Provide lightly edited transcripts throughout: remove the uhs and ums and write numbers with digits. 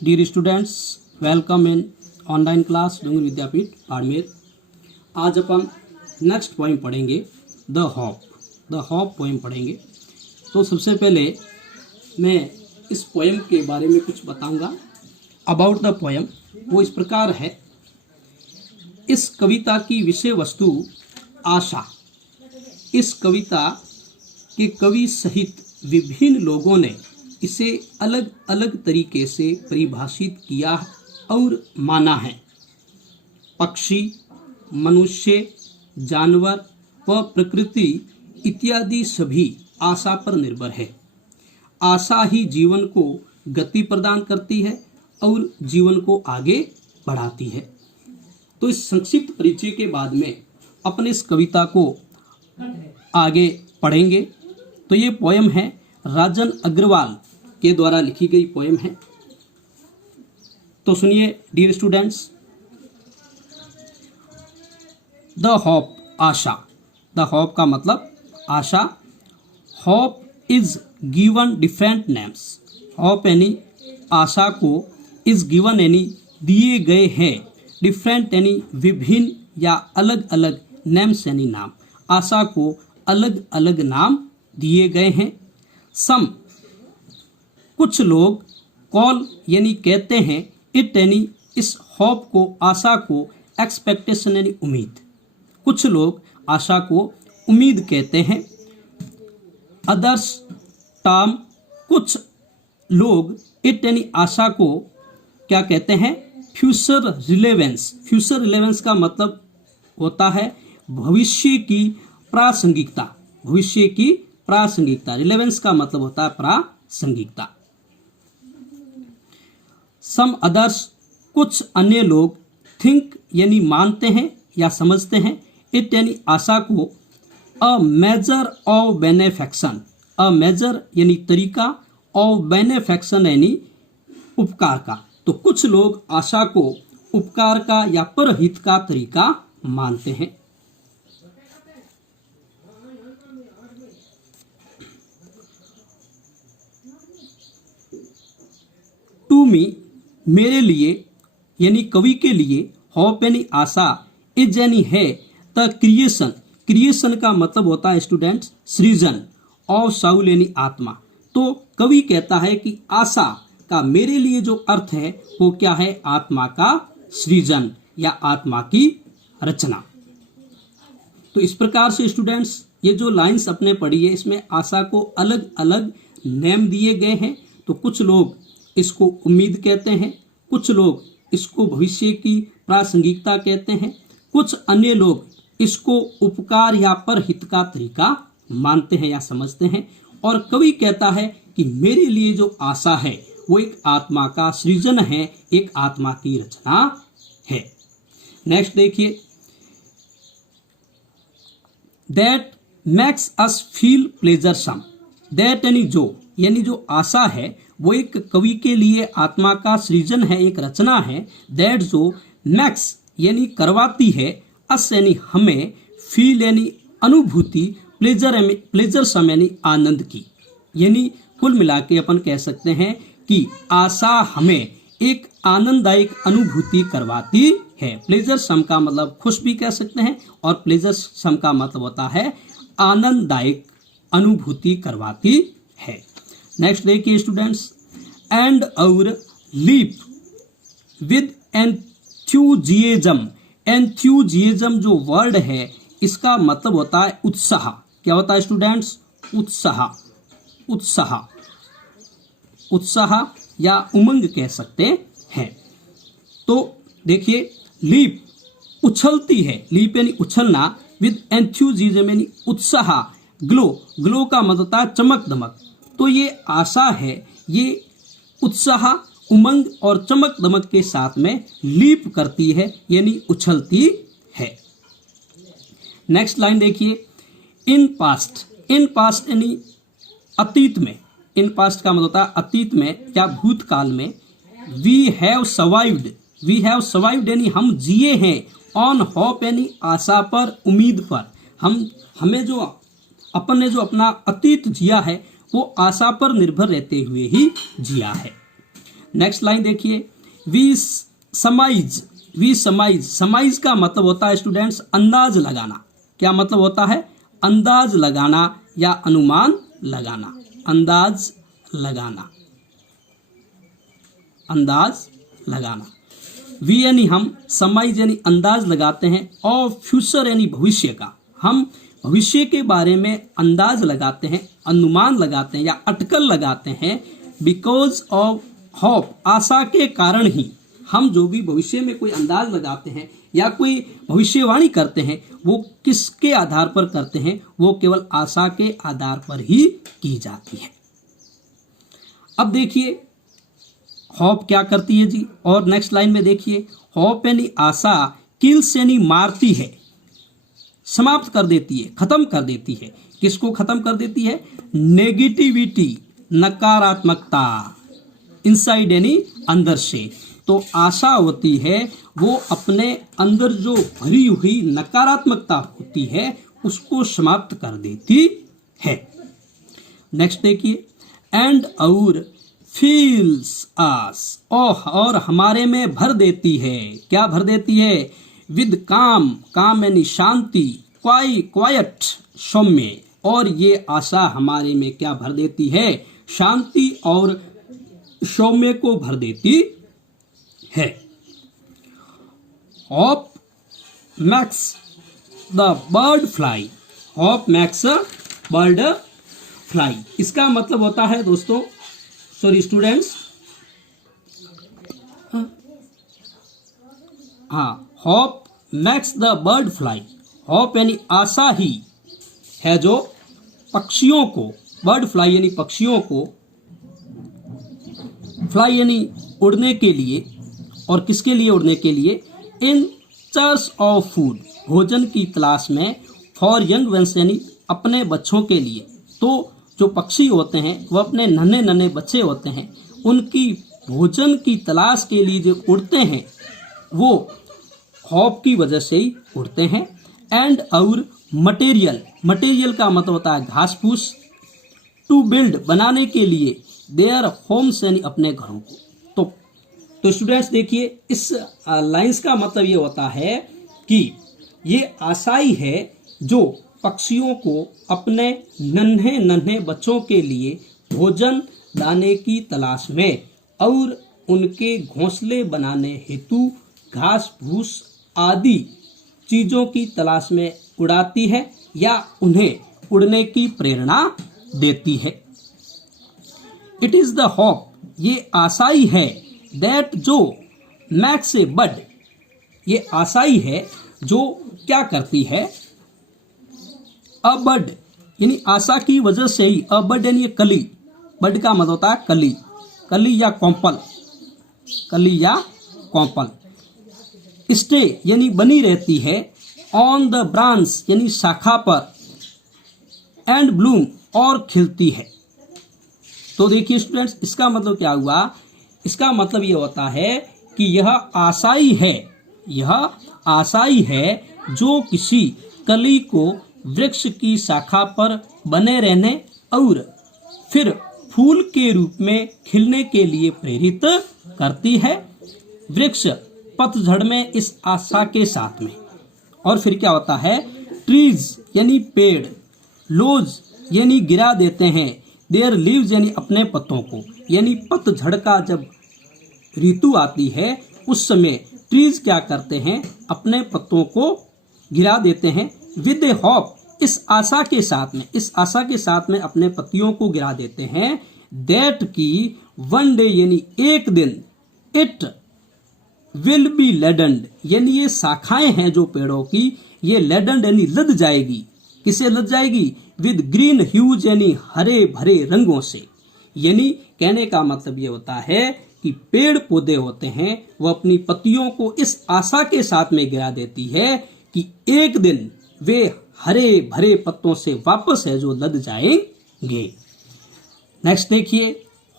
Dear students, welcome in online class Dungri Vidyapeeth Barmer. आज अपन next poem पढ़ेंगे द हॉप पोइम पढ़ेंगे। तो सबसे पहले मैं इस पोइम के बारे में कुछ बताऊंगा अबाउट द पोइम। वो इस प्रकार है। इस कविता की विषय वस्तु आशा। इस कविता के कवि सहित विभिन्न लोगों ने इसे अलग अलग तरीके से परिभाषित किया और माना है। पक्षी, मनुष्य, जानवर व प्रकृति इत्यादि सभी आशा पर निर्भर है। आशा ही जीवन को गति प्रदान करती है और जीवन को आगे बढ़ाती है। तो इस संक्षिप्त परिचय के बाद में अपने इस कविता को आगे पढ़ेंगे। तो ये पोयम है राजन अग्रवाल के द्वारा लिखी गई पोयम है। तो सुनिए डियर स्टूडेंट्स। द हॉप, आशा। द हॉप का मतलब आशा। Hope is given different names. Hope यानी आशा को इज गिवन यानी दिए गए हैं, डिफरेंट यानी विभिन्न या अलग अलग नेम्स यानी नाम। आशा को अलग अलग नाम दिए गए हैं। सम कुछ लोग कॉल यानी कहते हैं, इट यानी इस हॉप को, आशा को, एक्सपेक्टेशन यानी उम्मीद। कुछ लोग आशा को उम्मीद कहते हैं। अदर्स टर्म, कुछ लोग इट यानी आशा को क्या कहते हैं, फ्यूचर रिलेवेंस। फ्यूचर रिलेवेंस का मतलब होता है भविष्य की प्रासंगिकता। भविष्य की प्रासंगिकता। रिलेवेंस का मतलब होता है प्रासंगिकता। सम अदर्स, कुछ अन्य लोग, थिंक यानी मानते हैं या समझते हैं, इट यानी आशा को, a measure of benefaction. A measure यानी तरीका, ऑफ बेनेफैक्शन यानी उपकार का। तो कुछ लोग आशा को उपकार का या परहित का तरीका मानते हैं। टू मी, मेरे लिए यानी कवि के लिए, होप यानी आशा, इज यानी है, द क्रिएशन। क्रिएशन का मतलब होता है स्टूडेंट्स सृजन, और साउल यानी आत्मा। तो कवि कहता है कि आशा का मेरे लिए जो अर्थ है वो क्या है, आत्मा का सृजन या आत्मा की रचना। तो इस प्रकार से स्टूडेंट्स ये जो लाइंस अपने पढ़ी है इसमें आशा को अलग अलग नेम दिए गए हैं। तो कुछ लोग इसको उम्मीद कहते हैं, कुछ लोग इसको भविष्य की प्रासंगिकता कहते हैं, कुछ अन्य लोग इसको उपकार या परहित का तरीका मानते हैं या समझते हैं। और कवि कहता है कि मेरे लिए जो आशा है वो एक आत्मा का सृजन है, एक आत्मा की रचना है। नेक्स्ट देखिए, that makes us feel pleasuresome. That यानी जो आशा है वो एक कवि के लिए आत्मा का सृजन है, एक रचना है। दैट जो मैक्स यानी करवाती है, अस यानी हमें, फील यानी अनुभूति, प्लेजर सम यानी आनंद की। यानी कुल मिला के अपन कह सकते हैं कि आशा हमें एक आनंददायक अनुभूति करवाती है। प्लेजर सम का मतलब खुश भी कह सकते हैं, और प्लेजर सम का मतलब होता है आनंददायक अनुभूति करवाती है। नेक्स्ट देखिए स्टूडेंट्स, एंड और लीप विद एंथ्यूजियाज्म। एंथ्यूजियाज्म जो वर्ड है इसका मतलब होता है उत्साह। क्या होता है स्टूडेंट्स, उत्साह। उत्साह, उत्साह या उमंग कह सकते हैं। तो देखिए, लीप उछलती है, लीप यानी उछलना, विद एंथ्यूजियाज्म यानी उत्साह, ग्लो, ग्लो का मतलब होता है चमक दमक। तो ये आशा है, ये उत्साह, उमंग और चमक दमक के साथ में लीप करती है यानी उछलती है। नेक्स्ट लाइन देखिए, इन पास्ट। इन पास्ट यानी अतीत में। इन पास्ट का मतलब होता है अतीत में या भूतकाल में। We have survived. We have survived यानी हम जिए हैं, ऑन होप यानी आशा पर, उम्मीद पर। हमें जो अपन ने जो अपना अतीत जिया है वो आशा पर निर्भर रहते हुए ही जिया है। नेक्स्ट लाइन देखिए, वी समाइज, वी समाइज, समाइज का मतलब होता है स्टूडेंट्स अंदाज लगाना। क्या मतलब होता है? अंदाज लगाना या अनुमान लगाना, अंदाज लगाना, अंदाज लगाना। वी यानी हम, समाइज यानी अंदाज लगाते हैं, और फ्यूचर यानी भविष्य का, हम भविष्य के बारे में अंदाज लगाते हैं, अनुमान लगाते हैं या अटकल लगाते हैं। बिकॉज ऑफ होप, आशा के कारण ही हम जो भी भविष्य में कोई अंदाज लगाते हैं या कोई भविष्यवाणी करते हैं, वो किसके आधार पर करते हैं? वो केवल आशा के आधार पर ही की जाती है। अब देखिए होप क्या करती है जी, और नेक्स्ट लाइन में देखिए, होप यानी आशा, किल्स यानी मारती है, समाप्त कर देती है, खत्म कर देती है। किसको खत्म कर देती है? नेगेटिविटी, नकारात्मकता, इनसाइड यानी अंदर से। तो आशा होती है वो अपने अंदर जो भरी हुई नकारात्मकता होती है उसको समाप्त कर देती है। नेक्स्ट देखिए, एंड और फील्स आस, और हमारे में भर देती है। क्या भर देती है? विद काम, काम यानी शांति, क्वाइट, सौम्य, और ये आशा हमारे में क्या भर देती है? शांति और सौम्य को भर देती है। Hope max the bird fly, hope max bird fly, इसका मतलब होता है दोस्तों, सॉरी स्टूडेंट्स, हाँ, hope max the bird fly, hope यानी आशा ही है जो पक्षियों को, बर्ड फ्लाई यानी पक्षियों को, फ्लाई यानी उड़ने के लिए, और किसके लिए उड़ने के लिए? इन सर्च ऑफ फूड, भोजन की तलाश में, फॉर यंग वंस यानी अपने बच्चों के लिए। तो जो पक्षी होते हैं वह अपने नन्हे नन्हे बच्चे होते हैं, उनकी भोजन की तलाश के लिए जो उड़ते हैं वो होप की वजह से ही उड़ते हैं। एंड और मटेरियल, मटेरियल का मतलब होता है घास फूस, टू बिल्ड बनाने के लिए, देयर होम्स यानी अपने घरों को। तो स्टूडेंट्स देखिए, इस लाइंस का मतलब ये होता है कि ये आशाई है जो पक्षियों को अपने नन्हे नन्हे बच्चों के लिए भोजन दाने की तलाश में और उनके घोंसले बनाने हेतु घास फूस आदि चीजों की तलाश में उड़ाती है या उन्हें उड़ने की प्रेरणा देती है। इट इज द होप, ये आशाई है, दैट जो मैक्स ए बड, ये आशाई है जो क्या करती है? अ बड यानी आशा की वजह से ही, अ बड यानी कली, बड का मतलब होता है कली, कली या कॉम्पल, कली या कॉम्पल। स्टे यानी बनी रहती है, ऑन द ब्रांच यानी शाखा पर, एंड ब्लूम और खिलती है। तो देखिए स्टूडेंट्स, इसका मतलब क्या हुआ? इसका मतलब ये होता है कि यह आशाई है, यह आशाई है जो किसी कली को वृक्ष की शाखा पर बने रहने और फिर फूल के रूप में खिलने के लिए प्रेरित करती है। वृक्ष पतझड़ में इस आशा के साथ में, और फिर क्या होता है? ट्रीज यानी पेड़, लोज यानी गिरा देते हैं, देयर लीव्स यानी अपने पत्तों को, यानी पतझड़ का जब ऋतु आती है उस समय ट्रीज क्या करते हैं? अपने पत्तों को गिरा देते हैं। विद ए होप, इस आशा के साथ में, इस आशा के साथ में अपने पत्तियों को गिरा देते हैं। दैट की वन डे यानी एक दिन, इट विल बी लेडन्ड, यानी ये शाखाएं हैं जो पेड़ों की, ये लेडन्ड यानी लद जाएगी। किसे लद जाएगी? विद ग्रीन ह्यूज यानी हरे भरे रंगों से। यानी कहने का मतलब ये होता है कि पेड़ पौधे होते हैं वो अपनी पत्तियों को इस आशा के साथ में गिरा देती है कि एक दिन वे हरे भरे पत्तों से वापस है जो लद जाएंगे। नेक्स्ट देखिए,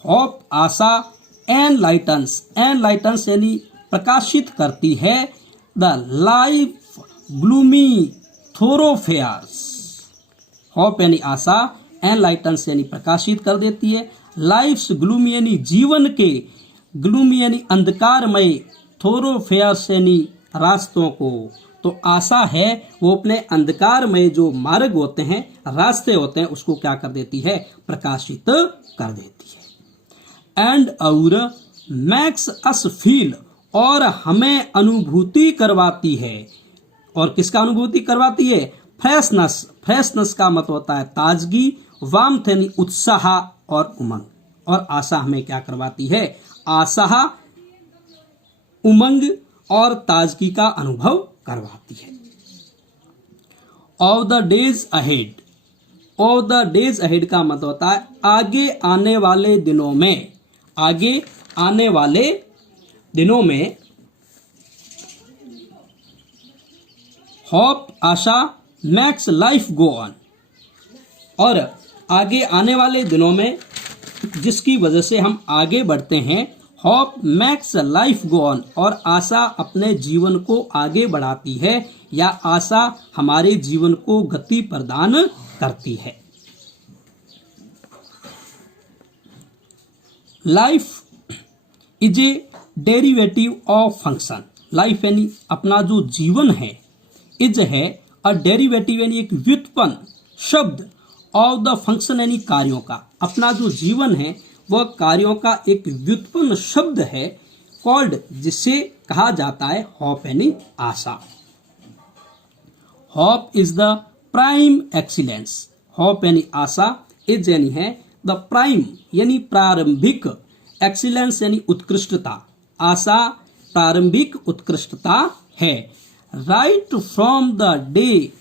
होप आशा एनलाइटन्स, एनलाइटन्स यानी प्रकाशित करती है, द लाइफ ग्लूमी थोरोफेयर्स। होप यानी आशा, एनलाइटन्स यानी प्रकाशित कर देती है, लाइफ्स ग्लूमी यानी जीवन के ग्लूमी यानी अंधकारमय, थोरोफेयर्स यानी रास्तों को। तो आशा है वो अपने अंधकार में जो मार्ग होते हैं, रास्ते होते हैं, उसको क्या कर देती है, प्रकाशित कर देती है। एंड और मैक्स अस फील, और हमें अनुभूति करवाती है। और किसका अनुभूति करवाती है, फ्रेशनेस। फ्रेशनेस का मतलब होता है ताजगी, वार्मथ यानी उत्साह और उमंग। और आशा हमें क्या करवाती है, आशा, उमंग और ताजगी का अनुभव करवाती है। Of the days ahead, of the days ahead का मतलब होता है आगे आने वाले दिनों में। आगे आने वाले दिनों में hope, Asha, max life go on. और आगे आने वाले दिनों में जिसकी वजह से हम आगे बढ़ते हैं, hope max life go on, और आशा अपने जीवन को आगे बढ़ाती है, या आशा हमारे जीवन को गति प्रदान करती है। Life is a derivative of function. Life यानी अपना जो जीवन है, इज है अ डेरिवेटिव यानी एक व्युत्पन्न शब्द, ऑफ द फंक्शन यानी कार्यों का। अपना जो जीवन है वह कार्यों का एक व्युत्पन्न शब्द है, कॉल्ड, जिसे कहा जाता है होप यानी आशा। Hope is the prime excellence. Hope यानी आशा, इज यानी है द प्राइम यानी प्रारंभिक, एक्सीलेंस यानी उत्कृष्टता। आशा प्रारंभिक उत्कृष्टता है। Right from the day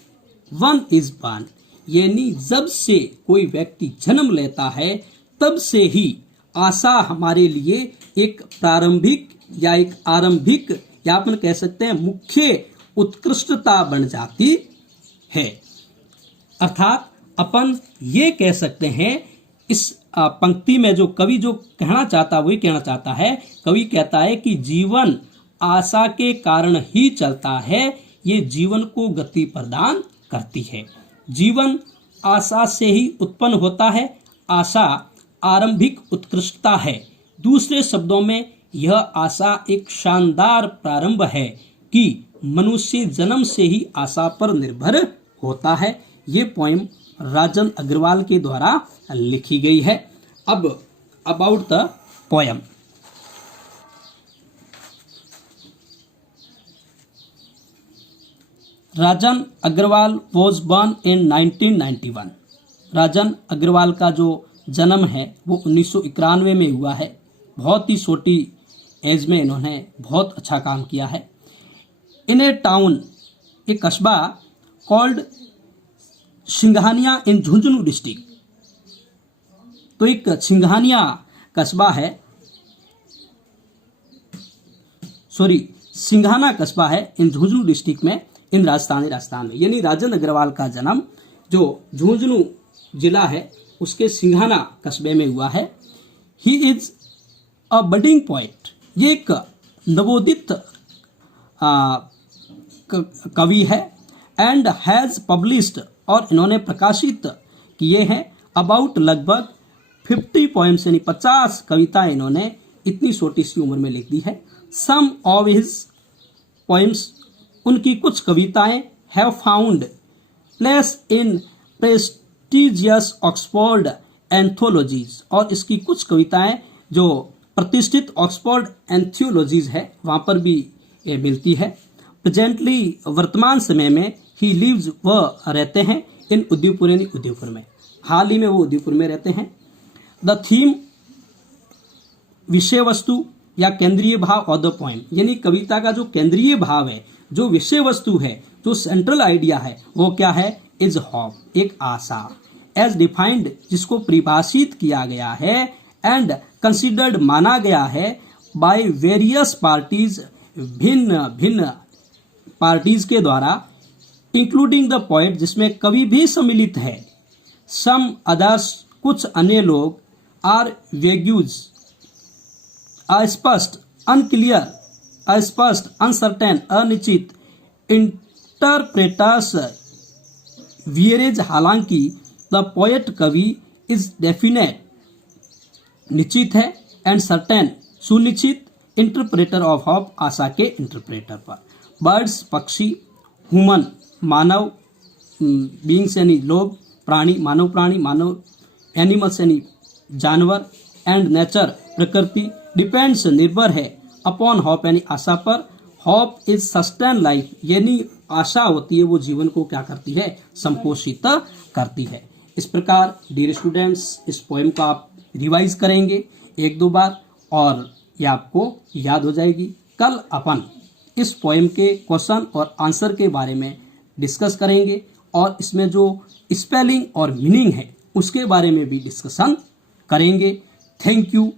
one is born, यानी जब से कोई व्यक्ति जन्म लेता है तब से ही आशा हमारे लिए एक प्रारंभिक या एक आरंभिक, या अपन कह सकते हैं मुख्य उत्कृष्टता बन जाती है। अर्थात अपन ये कह सकते हैं, इस पंक्ति में जो कवि जो कहना चाहता वही कहना चाहता है। कवि कहता है कि जीवन आशा के कारण ही चलता है, ये जीवन को गति प्रदान करती है। जीवन आशा से ही उत्पन्न होता है। आशा आरंभिक उत्कृष्टता है। दूसरे शब्दों में यह आशा एक शानदार प्रारंभ है कि मनुष्य जन्म से ही आशा पर निर्भर होता है। ये पोएम राजन अग्रवाल के द्वारा लिखी गई है। अब about the poem. Rajan Agarwal was born in 1991। Rajan Agarwal का जो जन्म है वो 1991 में हुआ है। बहुत ही छोटी एज में इन्होंने बहुत अच्छा काम किया है। इन ए टाउन, एक कस्बा, कॉल्ड सिंघानिया इन झुंझुनू डिस्ट्रिक्ट। तो एक सिंघानिया कस्बा है, सिंघाना कस्बा है इन झुंझुनू डिस्ट्रिक्ट में, इन राजस्थान में। यानी राजन अग्रवाल का जन्म जो झुंझुनू जिला है उसके सिंघाना कस्बे में हुआ है। He is a budding poet, ये एक नवोदित कवि है। एंड हैज पब्लिश्ड, और इन्होंने प्रकाशित किए हैं अबाउट लगभग 50 पोएम्स, यानी 50 कविताएं इन्होंने इतनी छोटी सी उम्र में लिख दी है। सम ऑफ हिज पोएम्स, उनकी कुछ कविताएं have found place in prestigious Oxford anthologies, और इसकी कुछ कविताएं जो प्रतिष्ठित ऑक्सफोर्ड एंथोलॉजीज है वहां पर भी ये मिलती है। प्रेजेंटली, वर्तमान समय में, ही लिव्स, वह रहते हैं इन उदयपुर, यानी उदयपुर में। हाल ही में वो उदयपुर में रहते हैं। द थीम, विषय वस्तु या केंद्रीय भाव ऑफ द पोएम, यानी कविता का जो केंद्रीय भाव है, जो विषय वस्तु है, जो सेंट्रल आइडिया है, वो क्या है, इज होप, एक आशा। एज डिफाइंड, जिसको परिभाषित किया गया है, एंड कंसिडर्ड, माना गया है, बाय वेरियस पार्टीज, भिन्न भिन्न पार्टीज के द्वारा, इंक्लूडिंग द पोएट, जिसमें कवि भी सम्मिलित है। सम अदर्स, कुछ अन्य लोग, आर वेग्यूज, अस्पष्ट, अनक्लियर, अस्पष्ट, अनसर्टेन, अनिश्चित, इंटरप्रेटर्स वियरेज, हालांकि द पोएट, कवि, इज डेफिनेट, निश्चित है, एंड सर्टेन, सुनिश्चित इंटरप्रेटर ऑफ होप, आशा के इंटरप्रेटर पर। बर्ड्स पक्षी, ह्यूमन मानव, बींग्स यानी लोग, प्राणी मानव, एनिमल्स यानी जानवर, एंड नेचर प्रकृति, डिपेंड्स निर्भर है, अपॉन होप यानी आशा पर। होप इज सस्टेन लाइफ, यानी आशा होती है वो जीवन को क्या करती है, संपोषित करती है। इस प्रकार डियर स्टूडेंट्स इस पोएम का आप रिवाइज करेंगे 1-2 बार और ये आपको याद हो जाएगी। कल अपन इस पोएम के क्वेश्चन और आंसर के बारे में डिस्कस करेंगे और इसमें जो स्पेलिंग और मीनिंग है उसके बारे में भी डिस्कशन करेंगे। Thank you.